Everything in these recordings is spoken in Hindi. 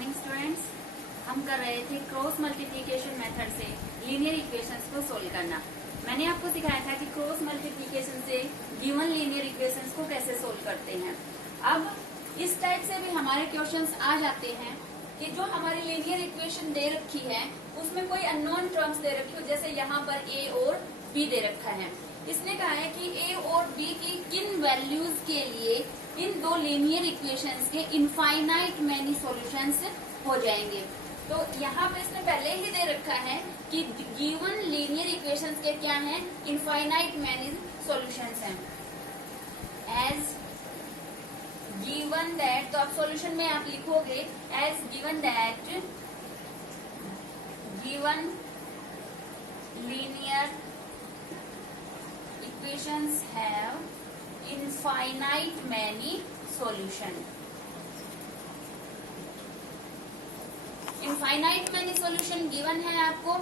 Morning students. हम कर रहे थे क्रॉस मल्टीप्लिकेशन मेथड से लीनियर इक्वेशंस को सोल्व करना। मैंने आपको सिखाया था कि क्रॉस मल्टीप्लिकेशन से गिवन लीनियर इक्वेशंस को कैसे सोल्व करते हैं। अब इस टाइप से भी हमारे क्वेश्चंस आ जाते हैं कि जो हमारी लीनियर इक्वेशन दे रखी है उसमें कोई अननोन टर्म्स दे रखी हो, जैसे यहाँ पर ए और बी दे रखा है। इसने कहा है कि ए और बी की किन वैल्यूज के लिए इन दो लीनियर इक्वेशंस के इनफाइनाइट मैनी सॉल्यूशंस हो जाएंगे। तो यहाँ पे इसने पहले ही दे रखा है कि गिवन लीनियर इक्वेशंस के क्या हैं, इनफाइनाइट मैनी सॉल्यूशंस हैं। एज गिवन दैट, तो आप सॉल्यूशन में आप लिखोगे as given that given linear equations have infinite many solution. Infinite many solution given है आपको,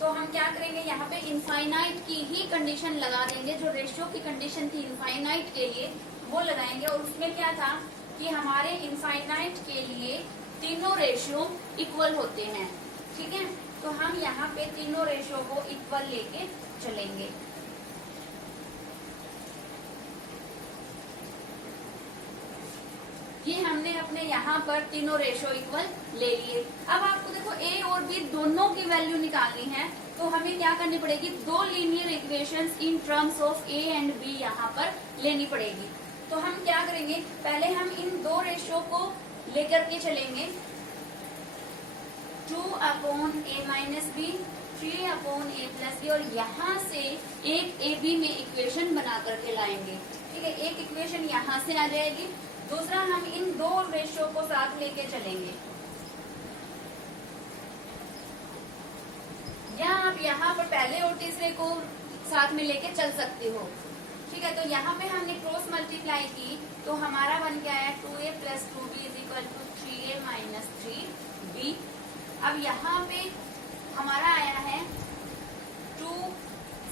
तो हम क्या करेंगे, यहाँ पे इनफाइनाइट की ही कंडीशन लगा देंगे। जो रेशियो की कंडीशन थी इनफाइनाइट के लिए वो लगाएंगे, और उसमें क्या था कि हमारे इनफाइनाइट के लिए तीनों रेशियो इक्वल होते हैं। ठीक है, तो हम यहाँ पे तीनों रेशियो को इक्वल लेके चलेंगे। ये हमने अपने यहाँ पर तीनों रेशो इक्वल ले लिए। अब आपको देखो ए और बी दोनों की वैल्यू निकालनी है, तो हमें क्या करनी पड़ेगी, दो linear equations in terms of A and B यहाँ पर लेनी पड़ेगी। तो हम क्या करेंगे, पहले हम इन दो रेशो को लेकर के चलेंगे 2/a-b 3/a+b, और यहाँ से एक ए बी में इक्वेशन बना करके लाएंगे। ठीक है, एक इक्वेशन यहाँ से आ जाएगी, दूसरा हम इन दो रेशियो को साथ लेके चलेंगे। या आप यहाँ पर पहले और तीसरे को साथ में लेके चल सकते हो। ठीक है, तो यहाँ पे हमने क्रॉस मल्टीप्लाई की, तो हमारा बन के आया 2a + 2b = 3a - 3b। अब यहाँ पे हमारा आया है 2,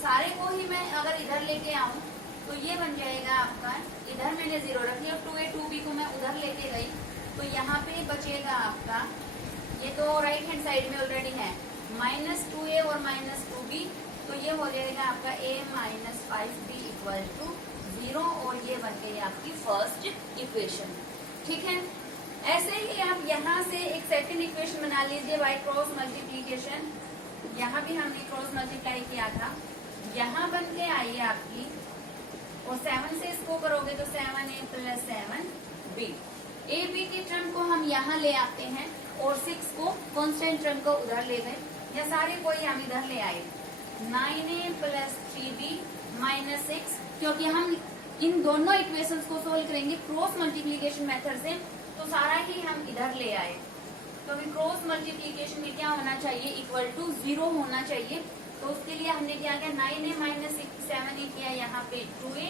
सारे को ही मैं अगर इधर लेके आऊं तो ये बन जाएगा आपका, इधर मैंने 0 रख लिया, 2a 2b को मैं उधर लेके गई, तो यहाँ पे बचेगा आपका, ये तो राइट हैंड साइड में ऑलरेडी है, -2a और -2b, तो ये हो जाएगा आपका a - 5b = 0, और ये बन गई आपकी फर्स्ट इक्वेशन। ठीक है, ऐसे ही आप यहाँ से एक सेकंड इक्वेशन बना लीजिए बाय क्रॉस मल्टीप्लीकेशन। यहाँ भी हमने क्रॉस मल्टीप्लाई किया था, यहाँ बन के आई है आपकी, और 7 से इसको करोगे तो 7a + 7b। ए बी की टर्म को हम यहाँ ले आते हैं, और 6 को कांस्टेंट टर्म को उधर ले गए, या सारे को ही हम इधर ले आए। 9a + 3b - 6, क्योंकि हम इन दोनों इक्वेशंस को सोल्व करेंगे क्रॉस मल्टीप्लीकेशन मेथड से, तो सारा ही हम इधर ले आए। तो अभी क्रॉस मल्टीप्लीकेशन में क्या होना चाहिए, = 0 होना चाहिए। तो उसके लिए हमने क्या किया, 9a - 7a किया, यहाँ पे 2a,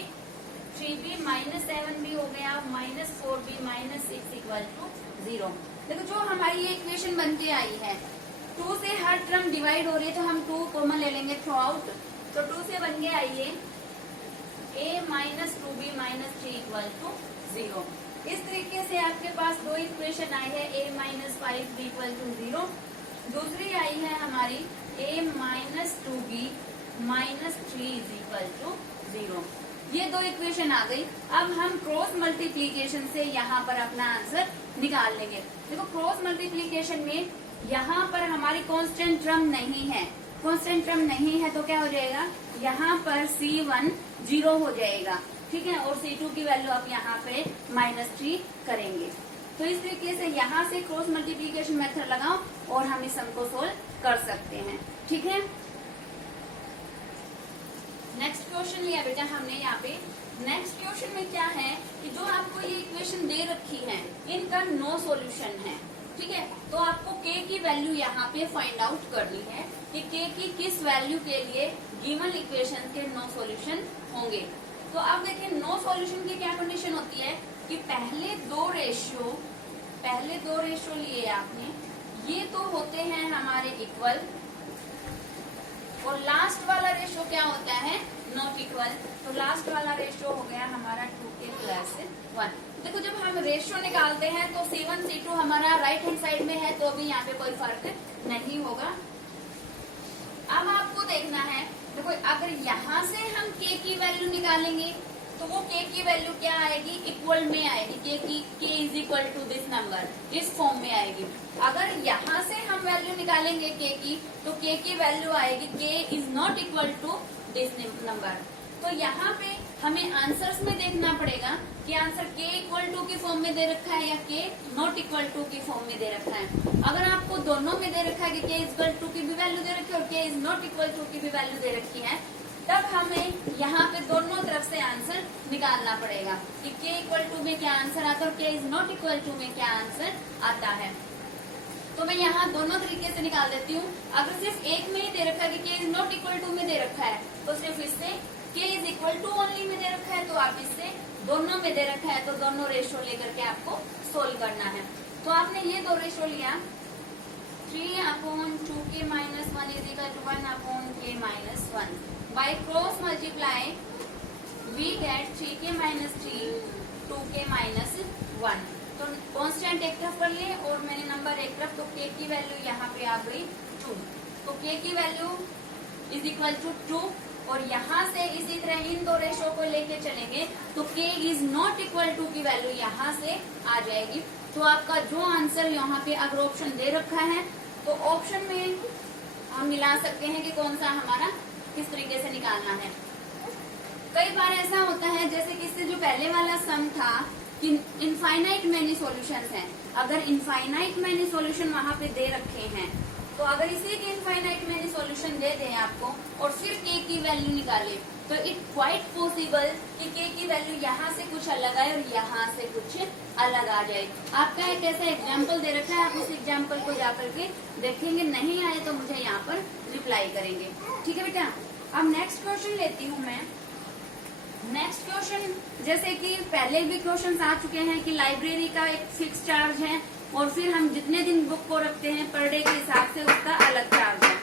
3b - 7b हो गया, -4b - 6 = 0। देखो जो हमारी ये इक्वेशन बन के आई है, 2 से हर टर्म डिवाइड हो रही है, तो हम 2 कॉमन ले लेंगे थ्रू आउट, तो 2 से बन के आई है a - 2b - 3 = 0। इस तरीके से आपके पास दो इक्वेशन आई है, a - 5b = 0, दूसरी आई है हमारी a - 2b - 3 = 0। ये दो इक्वेशन आ गई। अब हम क्रॉस मल्टीप्लीकेशन से यहाँ पर अपना आंसर निकाल लेंगे। देखो क्रॉस मल्टीप्लीकेशन में यहाँ पर हमारी कांस्टेंट टर्म नहीं है, कांस्टेंट टर्म नहीं है, तो क्या हो जाएगा, यहाँ पर C1 0 हो जाएगा। ठीक है, और C2 की वैल्यू आप यहाँ पे -3 करेंगे। तो इस तरीके से यहाँ से क्रॉस मल्टीप्लीकेशन मेथड लगाओ और हम इस सम को सोल्व कर सकते हैं। ठीक है, नेक्स्ट क्वेश्चन लिया बेटा हमने यहाँ पे। नेक्स्ट क्वेश्चन में क्या है कि जो आपको ये इक्वेशन दे रखी है, इनका नो सॉल्यूशन है। ठीक है, तो आपको k की वैल्यू यहाँ पे फाइंड आउट करनी है कि k की किस वैल्यू के लिए गिवन इक्वेशन के नो सॉल्यूशन होंगे। तो अब देखिए, नो सॉल्यूशन की क्या कंडीशन होती है कि पहले दो रेशियो लिए आपने, ये तो होते हैं हमारे इक्वल, और लास्ट वाला रेशियो क्या होता है, नॉट इक्वल। तो लास्ट वाला रेशियो हो गया हमारा 2k + 1। देखो जब हम रेशियो निकालते हैं तो C1 C2 हमारा राइट हैंड साइड में है तो भी यहाँ पे कोई फर्क नहीं होगा। अब आपको देखना है, देखो अगर यहाँ से हम k की वैल्यू निकालेंगे तो वो k की वैल्यू क्या आएगी, इक्वल में आएगी, k is equal to this number, इस फॉर्म में आएगी। अगर यहाँ से हम वैल्यू निकालेंगे k की तो k की वैल्यू आएगी k is not equal to this number. तो यहाँ पे हमें आंसर्स में देखना पड़ेगा कि आंसर k इक्वल टू की फॉर्म में दे रखा है या k नॉट इक्वल टू की फॉर्म में दे रखा है। अगर आपको दोनों में दे रखा है कि k इक्वल टू की भी वैल्यू दे रखी है और k is not equal to की भी वैल्यू दे रखी है, तब हमें यहाँ पे दोनों तरफ से आंसर निकालना पड़ेगा कि k इक्वल टू में क्या आंसर आता है और k is not equal to में क्या आंसर आता है। तो मैं यहाँ दोनों तरीके से निकाल देती हूँ। अगर सिर्फ एक में ही दे रखा है कि k is not equal to में दे रखा है तो सिर्फ इससे k is equal to only में दे रखा है तो आप इससे दोनों में दे रखा है तो दोनों रेशियो लेकर के आपको सोल्व करना है। तो आपने ये दो रेशियो लिया 3/2k minus 1 is equal to 1/k minus 1। By cross multiply we get 3k minus 3 2k minus 1। तो कांस्टेंट एक तरफ कर लिए और मैंने नंबर एक तरफ, तो k की वैल्यू यहाँ पे आ गई 2। तो k की वैल्यू इज इक्वल टू 2 और यहाँ से इसी तरह इन दो रेशो को लेके चलेंगे तो k is not equal to की वैल्यू यहाँ से आ जाएगी। तो आपका जो आंसर यहाँ पे अगर ऑप्शन दे रखा है तो ऑप्शन में हम मिला सकते हैं कि कौन सा हमारा किस तरीके से निकालना है। कई बार ऐसा होता है जैसे कि इससे जो पहले वाला सम था कि इनफाइनाइट मैनी सॉल्यूशंस हैं, अगर इनफाइनाइट मैनी सॉल्यूशन वहां पे दे रखे हैं तो अगर इसी के इनफाइनाइट मैनी सॉल्यूशन दे दें आपको और फिर k की वैल्यू निकाले तो इट क्वाइट पॉसिबल कि k की वैल्यू यहाँ से कुछ अलग आए और यहाँ से कुछ अलग आ जाए। आपका एक ऐसा एग्जाम्पल दे रखा है, आप उस एग्जाम्पल को जाकर के देखेंगे, नहीं आए तो मुझे यहाँ पर रिप्लाई करेंगे। ठीक है बेटा। अब नेक्स्ट क्वेश्चन लेती हूँ मैं। नेक्स्ट क्वेश्चन जैसे कि पहले भी क्वेश्चन आ चुके हैं कि लाइब्रेरी का एक फिक्स चार्ज है और फिर हम जितने दिन बुक को रखते हैं पर डे के हिसाब से उसका अलग चार्ज है।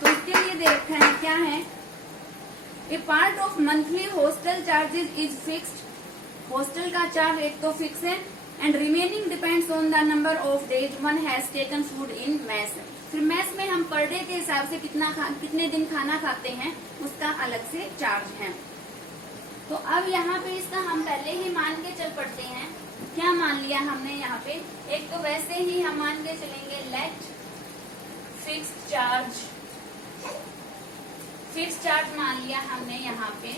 तो इसके लिए दे रखा है क्या है, a part of monthly hostel charges is fixed. Hostel का चार्ज एक तो फिक्स है and remaining depends on the number of days one has taken food in mess. फिर मैस में हम पर डे के हिसाब से कितने दिन खाना खाते हैं उसका अलग से चार्ज है। तो अब यहाँ पे इसका हम पहले ही मान के चल पड़ते हैं। क्या मान लिया हमने यहाँ पे, एक तो वैसे ही हम मान के चलेंगे लेट फिक्स चार्ज मान लिया हमने यहाँ पे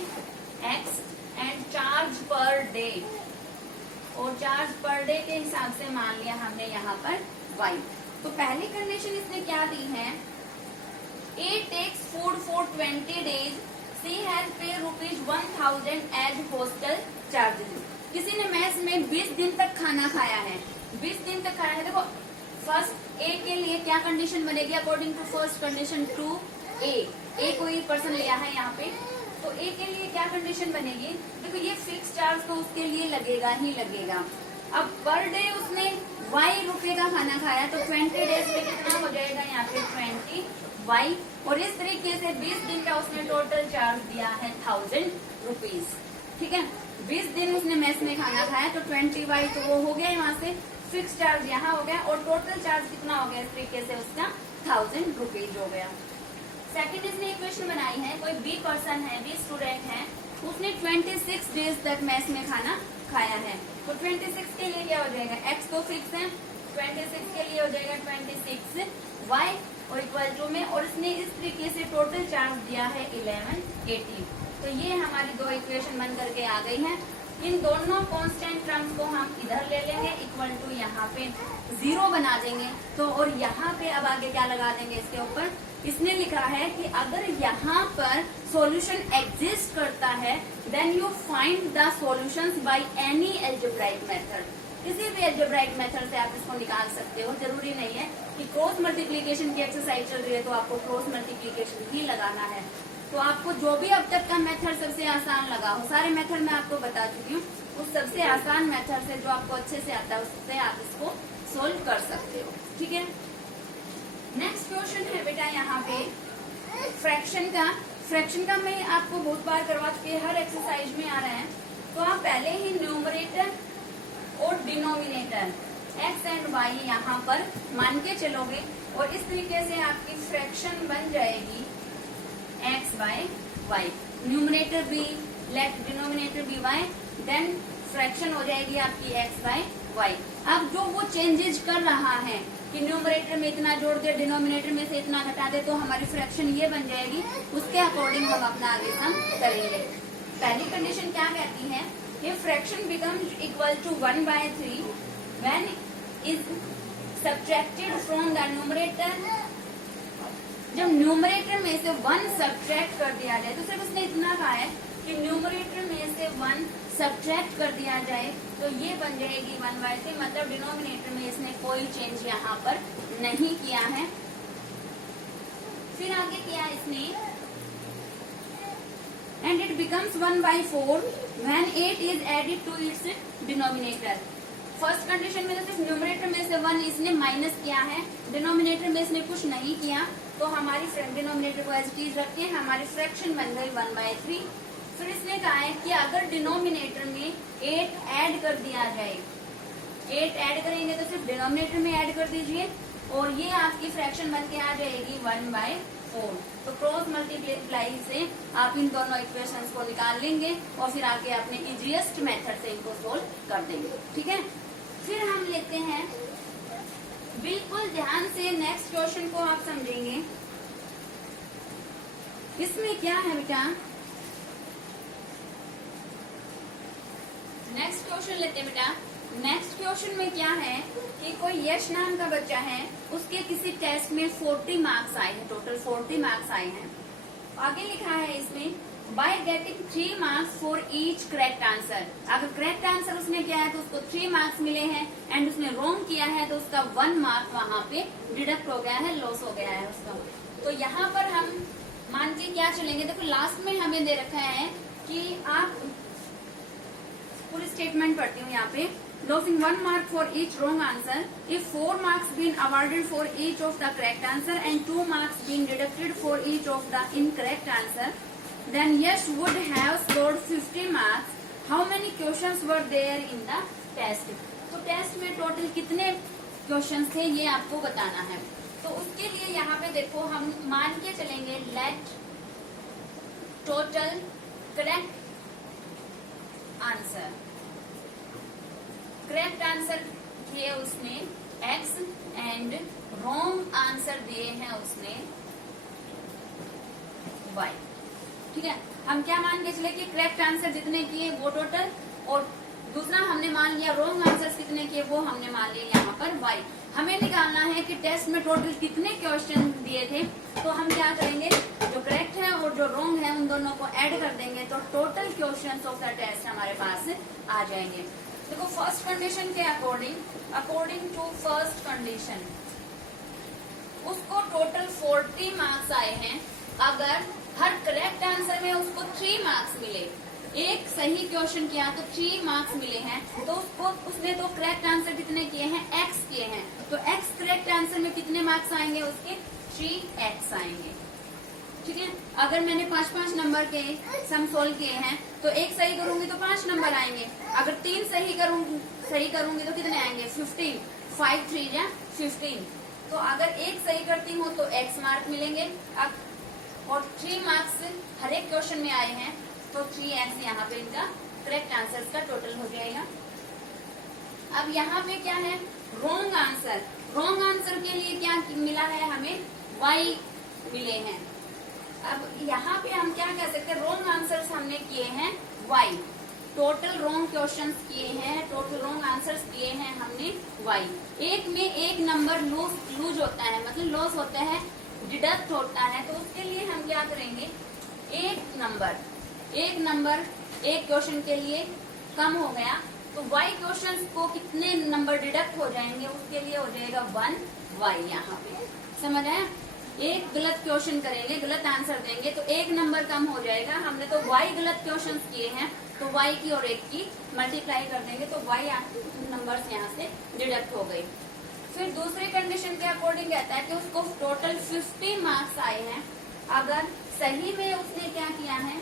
x and charge per day, और चार्ज पर डे के हिसाब से मान लिया हमने यहाँ पर y। तो पहली कंडीशन इसने क्या दी है, A takes food for 20 days, she has paid ₹1000 as hostel charges। किसी ने मेस में 20 दिन तक खाना खाया है, 20 दिन तक खाया है। देखो फर्स्ट ए के लिए क्या कंडीशन बनेगी according to first condition to a कोई पर्सन लिया है यहाँ पे, तो ए के लिए क्या कंडीशन बनेगी, देखो ये फिक्स चार्ज तो उसके लिए लगेगा ही लगेगा। अब पर डे उसने y रुपए का खाना खाया तो 20 डेज में कितना हो जाएगा यहाँ पे 20y, और इस तरीके से 20 दिन का उसने टोटल चार्ज दिया है 1000 रुपीज। ठीक है, 20 दिन उसने मेस में खाना खाया तो 20y तो वो हो गया वहां से फिक्स चार्ज यहाँ हो गया, और टोटल चार्ज कितना हो गया इस तरीके से उसका 1000 रुपीज हो गया। सेकंड इसने इक्वेशन बनाई है, कोई बी पर्सन है, बी स्टूडेंट है, उसने 26 डेज तक मेस में खाना खाया है। तो 26 के लिए क्या हो जाएगा, x तो फिक्स है, 26 के लिए हो जाएगा 26y और इक्वल टू में, और इसने इस तरीके से टोटल चार्ज दिया है 1180। तो ये हमारी दो इक्वेशन बन करके आ गई हैं। इन दोनों कांस्टेंट टर्म्स को हम इधर ले लेंगे, इक्वल टू यहाँ पे 0 बना देंगे। तो और यहाँ पे अब आगे क्या लगा देंगे इसके ऊपर, इसने लिखा है कि अगर यहाँ पर सॉल्यूशन एग्जिस्ट करता है then you find the solutions by any algebraic method. किसी भी एल्जेब्राइक मेथड से आप इसको निकाल सकते हो, जरूरी नहीं है कि क्रॉस मल्टीप्लीकेशन की एक्सरसाइज चल रही है तो आपको क्रॉस मल्टीप्लीकेशन ही लगाना है। तो आपको जो भी अब तक का मेथड सबसे आसान लगा हो, सारे मेथड मैं आपको बता चुकी हूँ, उस सबसे आसान मेथड से जो आपको अच्छे से आता है उससे आप इसको सोल्व कर सकते हो। ठीक है, नेक्स्ट क्वेश्चन है बेटा यहाँ पे फ्रैक्शन का मैं आपको बहुत बार करवा चुकी, हर एक्सरसाइज में आ रहा है। तो आप पहले ही न्यूमरेटर और डिनोमिनेटर x एंड y यहाँ पर मान के चलोगे और इस तरीके से आपकी फ्रैक्शन बन जाएगी x बाय y, न्यूमरेटर भी लेट डिनोमिनेटर भी y, देन फ्रैक्शन हो जाएगी आपकी x बाय y। अब जो वो चेंजेज कर रहा है कि न्यूमरेटर में इतना जोड़ दे, डिनोमिनेटर में से इतना घटा दे, तो हमारी फ्रैक्शन ये बन जाएगी, उसके अकॉर्डिंग हम अपना आगे सम करेंगे। पहली कंडीशन क्या कहती है, ये fraction becomes equal to 1/3 when is subtracted from the numerator. जब न्यूमरेटर में से 1 सब्ट्रैक्ट कर दिया जाए, तो सिर्फ उसने इतना कहा है कि न्यूमरेटर में से 1 सब्ट्रैक्ट कर दिया जाए तो ये बन जाएगी 1/3, मतलब डिनोमिनेटर में इसने कोई चेंज यहाँ पर नहीं किया है। फिर आगे किया इसने, and it becomes 1/4 when 8 is added to its denominator. First condition में तो सिर्फ न्यूमरेटर में से 1 इसने माइनस किया है, डिनोमिनेटर में इसने कुछ नहीं किया, तो हमारी डिनोमिनेटर को एज इट इज रखते हैं, हमारी फ्रैक्शन बन गई 1/3। फिर इसने कहा है कि अगर डिनोमिनेटर में 8 ऐड कर दिया जाए, 8 ऐड करेंगे तो सिर्फ डिनोमिनेटर में ऐड कर दीजिए और ये आपकी फ्रैक्शन बन के आ जाएगी 1/4। तो क्रॉस मल्टीप्लाई से आप इन दोनों इक्वेशंस को निकाल लेंगे और फिर आगे अपने इजीएस्ट मेथड से इनको सोल्व कर देंगे। ठीक है, फिर हम लेते हैं, बिल्कुल ध्यान से नेक्स्ट क्वेश्चन को आप समझेंगे। इसमें क्या है बेटा, नेक्स्ट क्वेश्चन लेते हैं बेटा। नेक्स्ट क्वेश्चन में क्या है कि कोई यश नाम का बच्चा है, उसके किसी टेस्ट में 40 मार्क्स आए हैं, टोटल 40 मार्क्स आए हैं। आगे लिखा है इसमें, by getting 3 marks for each correct answer. अगर करेक्ट आंसर उसने किया है तो उसको 3 मार्क्स मिले हैं, एंड उसने रॉन्ग किया है तो उसका 1 मार्क वहाँ पे डिडक्ट हो गया है, लॉस हो गया है उसका। तो यहाँ पर हम मान के क्या चलेंगे, देखो लास्ट में हमें दे रखा है कि आप पूरी स्टेटमेंट पढ़ती हूँ यहाँ पे, losing 1 mark for each wrong answer, if 4 marks been awarded for each of the correct answer and 2 marks been deducted for each of the incorrect answer, then Yash would have scored 50 marks. How many questions were there in the test? तो टेस्ट में टोटल कितने क्वेश्चंस थे ये आपको बताना है। तो उसके लिए यहाँ पे देखो हम मान के चलेंगे, let total correct answer, correct answer दिए उसने x एंड रॉन्ग आंसर दिए हैं उसने y। ठीक है, हम क्या मान के चले कि करेक्ट आंसर जितने किए वो टोटल, और दूसरा हमने मान लिया रॉन्ग आंसर कितने किए वो हमने मान लिया यहाँ पर y। हमें निकालना है कि टेस्ट में टोटल कितने क्वेश्चन दिए थे, तो हम क्या करेंगे, जो करेक्ट है और जो रॉन्ग है उन दोनों को ऐड कर देंगे, तो total questions of the test हमारे पास आ जाएंगे। देखो फर्स्ट कंडीशन के अकॉर्डिंग टू फर्स्ट कंडीशन उसको टोटल 40 मार्क्स आए हैं। अगर हर करेक्ट आंसर में उसको 3 मार्क्स मिले, एक सही क्वेश्चन किया तो 3 मार्क्स मिले हैं, तो उसने तो करेक्ट आंसर कितने किए हैं, x किए हैं, तो x करेक्ट आंसर में कितने मार्क्स आएंगे उसके, 3x आएंगे। ठीक है, अगर मैंने 5-5 नंबर के सम सोल्व किए हैं तो एक सही करूंगी तो 5 नंबर आएंगे, अगर 3 सही करूंगी तो कितने आएंगे, 15, 5 3 या 15। तो अगर एक सही करती हूँ तो x मार्क मिलेंगे, अब और 3 मार्क्स हर एक क्वेश्चन में आए हैं तो 3x यहाँ पे इनका करेक्ट आंसर का टोटल हो जाएगा। अब यहाँ पे क्या है, रॉन्ग आंसर, रॉन्ग आंसर के लिए क्या मिला है हमें, y मिले हैं। अब यहाँ पे हम क्या कह सकते हैं, रॉन्ग आंसर्स हमने किए हैं y, टोटल रॉन्ग क्वेश्चंस किए हैं, टोटल रॉन्ग आंसर्स किए हैं हमने y। एक में एक नंबर लूज होता है, मतलब लॉस होता है, डिडक्ट होता है, तो उसके लिए हम क्या करेंगे, एक नंबर एक क्वेश्चन के लिए कम हो गया तो y क्वेश्चंस को कितने नंबर डिडक्ट हो जाएंगे, उसके लिए हो जाएगा 1y। यहाँ पे समझ आया, एक गलत क्वेश्चन करेंगे, गलत आंसर देंगे तो एक नंबर कम हो जाएगा। हमने तो y गलत क्वेश्चन किए हैं तो y की और एक की मल्टीप्लाई कर देंगे तो y नंबर्स यहाँ से डिडक्ट हो गई। फिर दूसरी कंडीशन के अकॉर्डिंग कहता है कि उसको टोटल 50 मार्क्स आए हैं, अगर सही में उसने क्या किया है,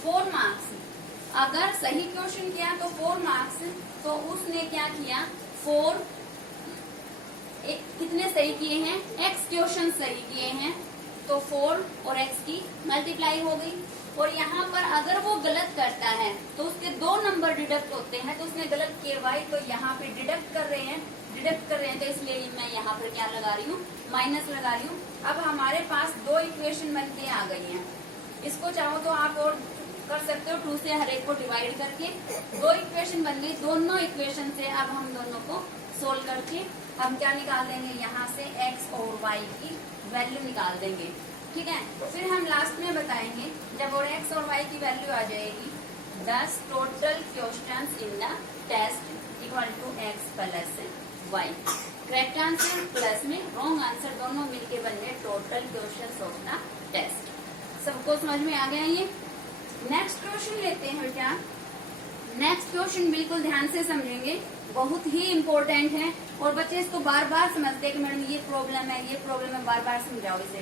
4 मार्क्स, अगर सही क्वेश्चन किया तो 4 मार्क्स तो उसने क्या किया, 4 कितने सही किए हैं, x क्वेश्चन सही किए हैं, तो 4 और x की मल्टीप्लाई हो गई। और यहाँ पर अगर वो गलत करता है तो उसके 2 नंबर डिडक्ट होते हैं, तो उसने गलत किए y, तो यहाँ पे डिडक्ट कर रहे हैं तो इसलिए मैं यहाँ पर क्या लगा रही हूँ, माइनस लगा रही हूँ। अब हमारे पास 2 इक्वेशन बन के आ गई हैं। इसको चाहो तो आप और कर सकते हो, 2 से हर एक को डिवाइड करके 2 इक्वेशन बन गई। दोनों इक्वेशन से अब हम दोनों को सोल्व करके हम क्या निकाल देंगे, यहाँ से x और y की वैल्यू निकाल देंगे। ठीक है, फिर हम लास्ट में बताएंगे जब और x और y की वैल्यू आ जाएगी, 10 total questions in the test equal to x plus y। Correct answer plus में रॉन्ग आंसर दोनों मिलके बन गए total questions of the test. सबको समझ में आ गया ये। नेक्स्ट क्वेश्चन लेते हैं बेटा। नेक्स्ट क्वेश्चन बिल्कुल ध्यान से समझेंगे, बहुत ही इम्पोर्टेंट है और बच्चे इसको बार बार समझते हैं कि मैडम ये प्रॉब्लम है, बार बार समझाओ इसे।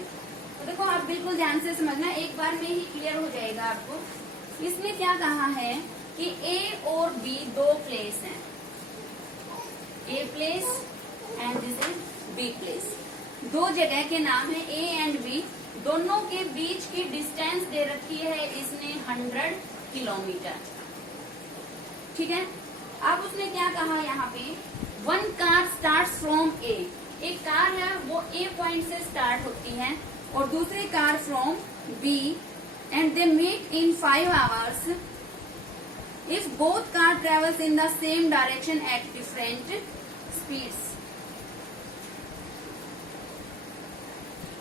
तो देखो आप बिल्कुल ध्यान से समझना, एक बार में ही क्लियर हो जाएगा आपको। इसमें क्या कहा है कि A और B 2 प्लेस हैं, A place and this is B place. 2 जगह के नाम है A एंड B, दोनों के बीच की डिस्टेंस दे रखी है इसने 100 किलोमीटर। ठीक है, अब उसने क्या कहा यहाँ पे, 1 कार स्टार्ट फ्रॉम A। एक कार है वो A पॉइंट से स्टार्ट होती है और दूसरी car from B and they meet in 5 hours if both car travels in the same direction at different speeds।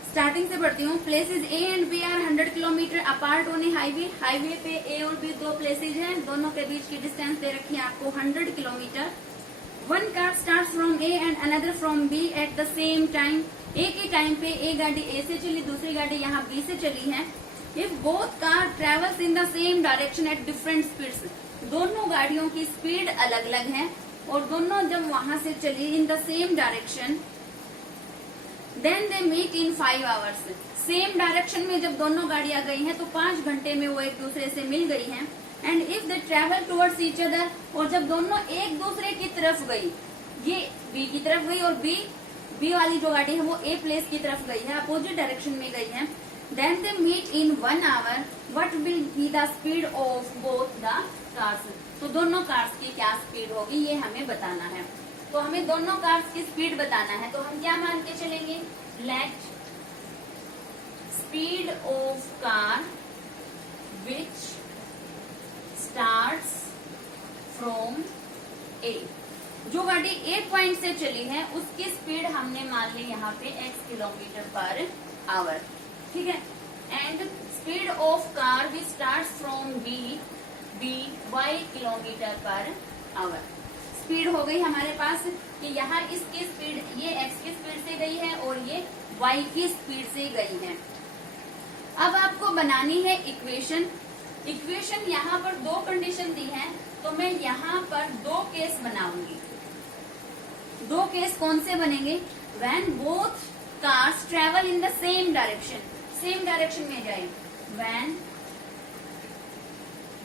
Starting से पढ़ती हूँ। Places A and B are 100 kilometre apart on a highway. Highway पे A और B 2 प्लेसेज हैं, दोनों के बीच की डिस्टेंस दे रखी है आपको 100 kilometre. 1 car start from A and another from B at the same time. एक ही टाइम पे एक गाड़ी A से चली, दूसरी गाड़ी यहाँ B से चली है। If both car travels in the same direction at different speeds, दोनों गाड़ियों की स्पीड अलग अलग है और दोनों जब वहां से चली in the same direction, then they meet in 5 hours। Same direction में जब दोनों गाड़ियां गई हैं तो 5 घंटे में वो एक दूसरे से मिल गई हैं। And if they travel towards each other, और जब दोनों एक दूसरे की तरफ गई, ये B की तरफ गई और B वाली जो गाड़ी है वो A प्लेस की तरफ गई है, अपोजिट डायरेक्शन में गई है। Then they meet in 1 hour, what will be the speed of both the cars. तो दोनों कार्स की क्या स्पीड होगी ये हमें बताना है। तो हमें दोनों कार्स की स्पीड बताना है, तो हम क्या मान के चलेंगे, let speed of car which starts from A। जो गाड़ी A पॉइंट से चली है उसकी स्पीड हमने मान ली यहाँ पे x किलोमीटर पर आवर। ठीक है, and speed of car which starts from B y kilometre per hour. Speed हो गई हमारे पास कि यहाँ इसकी स्पीड, ये x की स्पीड से गई है और ये y की स्पीड से गई है। अब आपको बनानी है इक्वेशन। इक्वेशन यहाँ पर 2 कंडीशन दी है, तो मैं यहाँ पर 2 केस बनाऊंगी। 2 केस कौन से बनेंगे, when both cars travel in the same direction, same direction में जाए, when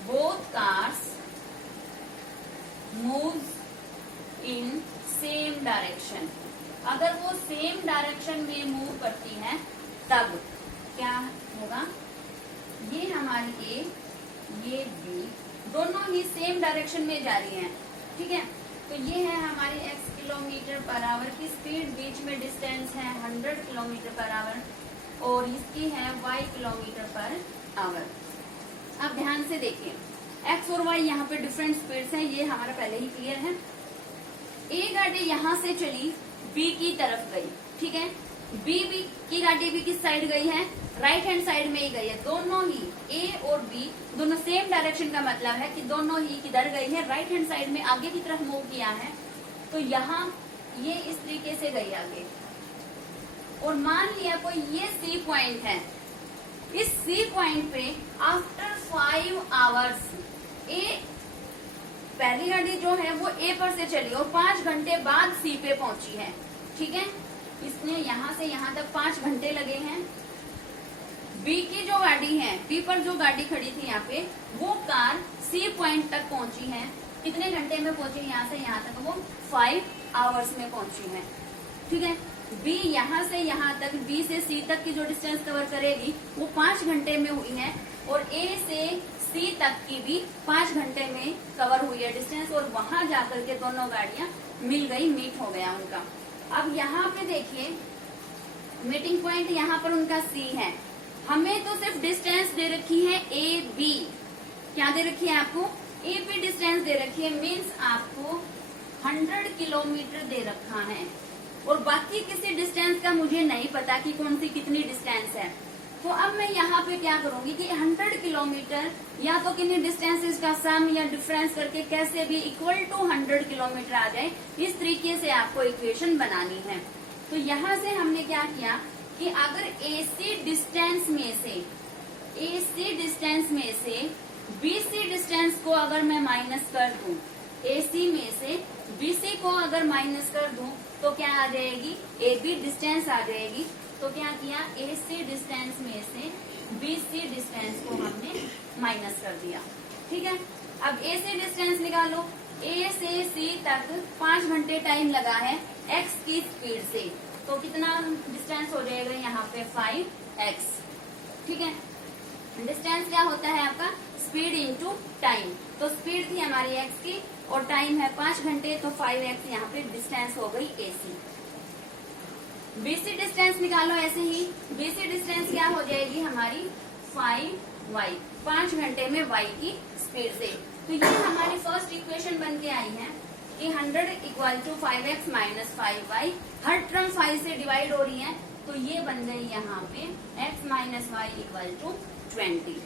both cars moves in same direction. अगर वो सेम डायरेक्शन में मूव करती है तब क्या होगा, ये हमारी A, ये B, दोनों ही सेम डायरेक्शन में जा रही हैं। ठीक है, तो ये है हमारी x किलोमीटर पर आवर की स्पीड, बीच में डिस्टेंस है 100 किलोमीटर पर आवर और इसकी है y किलोमीटर पर आवर। अब ध्यान से देखिए, x और y यहाँ पे डिफरेंट स्पीड्स हैं, ये हमारा पहले ही क्लियर है। A गाड़ी यहाँ से चली B की तरफ गई। ठीक है, B की गाड़ी B किस साइड गई है, राइट हैंड साइड में ही गई है। दोनों ही A और B दोनों सेम डायरेक्शन का मतलब है कि दोनों ही किधर गई है, राइट हैंड साइड में आगे की तरफ मूव किया है। तो यहाँ ये इस तरीके से गई आगे और मान लिया कोई ये C पॉइंट है। इस C पॉइंट पे आफ्टर 5 hours A, पहली गाड़ी जो है वो A पर से चली और 5 घंटे बाद C पे पहुंची है। ठीक है, इसने यहाँ से यहाँ तक 5 घंटे लगे हैं। B की जो गाड़ी है, B पर जो गाड़ी खड़ी थी यहाँ पे, वो कार C पॉइंट तक पहुंची है कितने घंटे में पहुंची यहाँ से यहाँ तक, वो 5 आवर्स में पहुंची है। ठीक है, बी यहाँ से यहाँ तक, बी से सी तक की जो डिस्टेंस कवर करेगी वो 5 घंटे में हुई है, और ए से सी तक की भी 5 घंटे में कवर हुई है डिस्टेंस, और वहां जाकर के दोनों गाड़ियां मिल गई, मीट हो गया उनका। अब यहाँ पे देखिए मीटिंग पॉइंट यहाँ पर उनका सी है, हमें तो सिर्फ डिस्टेंस दे रखी है ए बी। क्या दे रखी है आपको? ए बी डिस्टेंस दे रखी है, मीन्स आपको 100 किलोमीटर दे रखा है, और बाकी किसी डिस्टेंस का मुझे नहीं पता कि कौन सी कितनी डिस्टेंस है। तो अब मैं यहाँ पे क्या करूंगी कि 100 किलोमीटर या तो किन्हीं डिस्टेंसेस का सम या डिफरेंस करके कैसे भी इक्वल टू 100 किलोमीटर आ जाए, इस तरीके से आपको इक्वेशन बनानी है। तो यहाँ से हमने क्या किया कि अगर AC डिस्टेंस में से BC डिस्टेंस को अगर मैं माइनस कर दूं, AC में से BC को अगर माइनस कर दूं तो क्या आ जाएगी? AB डिस्टेंस आ जाएगी। तो क्या किया, AC डिस्टेंस में से BC डिस्टेंस को हमने माइनस कर दिया। ठीक है, अब AC डिस्टेंस निकालो। A से C तक 5 घंटे टाइम लगा है x की स्पीड से, तो कितना डिस्टेंस हो जाएगा यहाँ पे? 5x। ठीक है, डिस्टेंस क्या होता है आपका? Speed into time. तो स्पीड थी हमारी x की और टाइम है 5 घंटे, तो 5x यहाँ पे डिस्टेंस हो गई AC। BC डिस्टेंस निकालो ऐसे ही। BC डिस्टेंस क्या हो जाएगी हमारी? 5y, 5 घंटे में y की स्पीड से। तो ये हमारी फर्स्ट इक्वेशन बन के आई है कि 100 equal to 5x minus 5y, हर टर्म 5 से डिवाइड हो रही है, तो ये बन गई यहाँ पे x minus y equal to 20।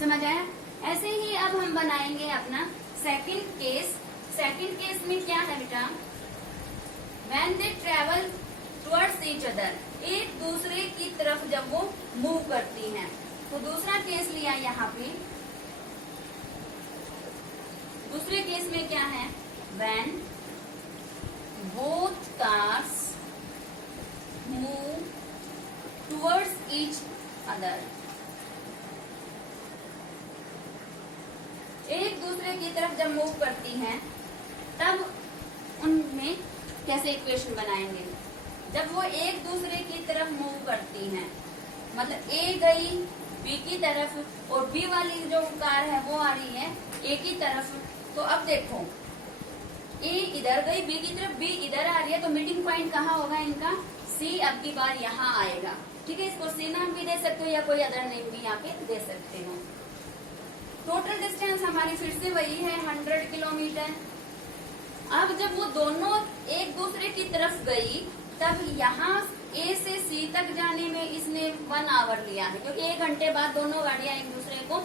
समझ आया? ऐसे ही अब हम बनाएंगे अपना सेकंड केस। सेकंड केस में क्या है बेटा? When they travel towards each other, एक दूसरे की तरफ जब वो मूव करती हैं, तो दूसरा केस लिया यहाँ पे। दूसरे केस में क्या है? When both cars move towards each other, एक दूसरे की तरफ जब मूव करती हैं तब उनमें कैसे इक्वेशन बनाएंगे? जब वो एक दूसरे की तरफ मूव करती हैं, मतलब A गई B की तरफ और B वाली जो कार है वो आ रही है A की तरफ। तो अब देखो A इधर गई B की तरफ, B इधर आ रही है, तो मीटिंग पॉइंट कहाँ होगा इनका? C अब की बार यहाँ आएगा। ठीक है, इसको C नाम भी दे सकते हो या कोई अदर नेम भी यहाँ पे दे सकते हो। टोटल डिस्टेंस हमारी फिर से वही है 100 किलोमीटर। अब जब वो दोनों एक दूसरे की तरफ गई तब यहाँ A से C तक जाने में इसने 1 आवर लिया है, क्योंकि 1 घंटे बाद दोनों गाड़ियां एक दूसरे को